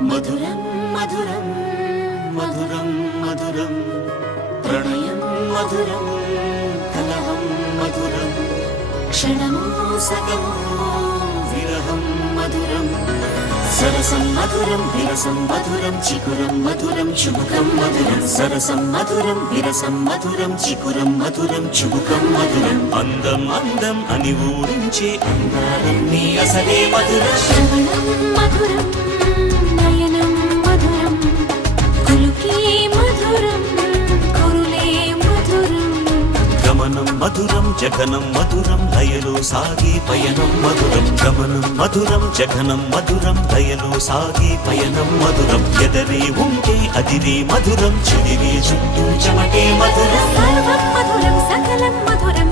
మధురం మధురం మధురం మధురం ప్రణయం మధురం కలహం మధురం క్షణము సగము విరహం మధురం సరసం మధురం విరసం మధురం చికురం మధురం చుబుకం మధురం సరసం మధురం విరసం మధురం చికురం మధురం చుబుకం మధురం అందం అందం అని ఊరించే అందాలన్నీ అసలే మధురం శ్రవణం మధురం నయనం మధురం కులుకే మధురం కురులే మధురం గమనం మధురం జగనం మధురం లయలో సాగే పయనం మధురం గమనం మధురం జగనం మధురం లయలో సాగే పయనం మధురం ఎదరే ఉంటే అదిరే మధురం చెదిరే చుట్టూ చెమటే మధురం సర్వం మధురం సకలం మధురం